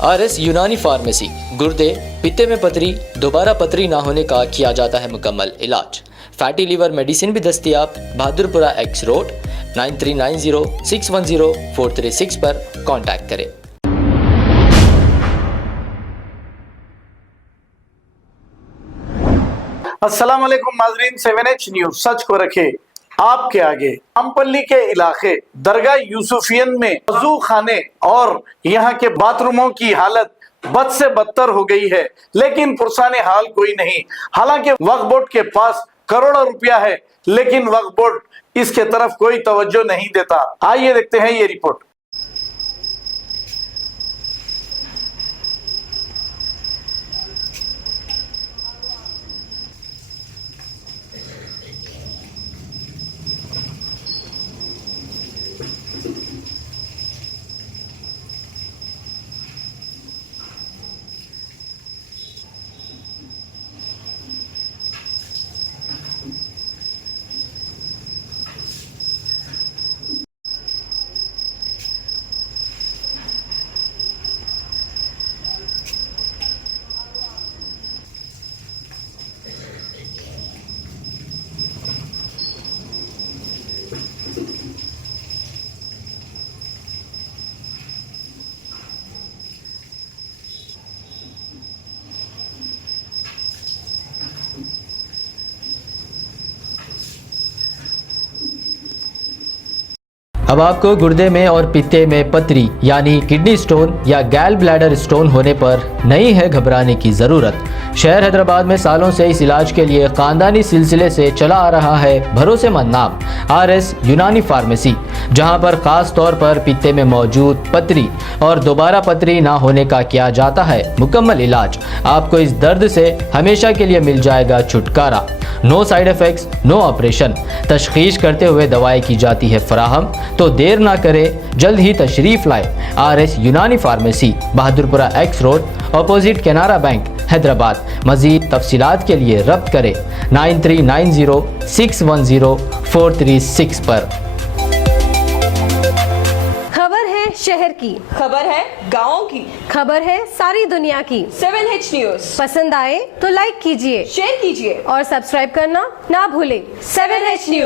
RS यूनानी pharmacy, गुर्दे, पित्ते में पथरी, दोबारा पथरी ना होने का किया जाता है मुकम्मल इलाज। फैटी लीवर मेडिसिन भी दस्तियाब। बहादुरपुरा X रोड 9390610436 पर कांटेक्ट करें। अस्सलाम वालेकुम नाज़रीन, 7H न्यूज सच को रखे आपके आगे। रामपल्ली के इलाके दरगाह यूसुफियन में वजू खाने और यहाँ के बाथरूमों की हालत बद से बदतर हो गई है, लेकिन पुरसाने हाल कोई नहीं। हालांकि वक्फ बोर्ड के पास करोड़ों रुपया है, लेकिन वक्फ बोर्ड इसके तरफ कोई तवज्जो नहीं देता। आइए देखते हैं ये रिपोर्ट। अब आपको गुर्दे में और पित्ते में पथरी यानी किडनी स्टोन या गैल ब्लैडर स्टोन होने पर नहीं है घबराने की ज़रूरत। शहर हैदराबाद में सालों से इस इलाज के लिए ख़ानदानी सिलसिले से चला आ रहा है भरोसेमंद नाम RS यूनानी फार्मेसी, जहां पर ख़ास तौर पर पित्ते में मौजूद पथरी और दोबारा पथरी ना होने का किया जाता है मुकम्मल इलाज। आपको इस दर्द से हमेशा के लिए मिल जाएगा छुटकारा। No side effects, no operation. तशखीस करते हुए दवाएं की जाती है फराहम। तो देर ना करें, जल्द ही तशरीफ लाए RS यूनानी pharmacy, Bahadurpura X road, opposite Canara bank, Hyderabad. मज़ीद तफसीलात के लिए रब्त करें 9390610436 पर। खबर है शहर की, खबर है गाँव की, खबर है सारी दुनिया की। 7H न्यूज पसंद आए तो लाइक कीजिए, शेयर कीजिए और सब्सक्राइब करना ना भूलें। 7H news.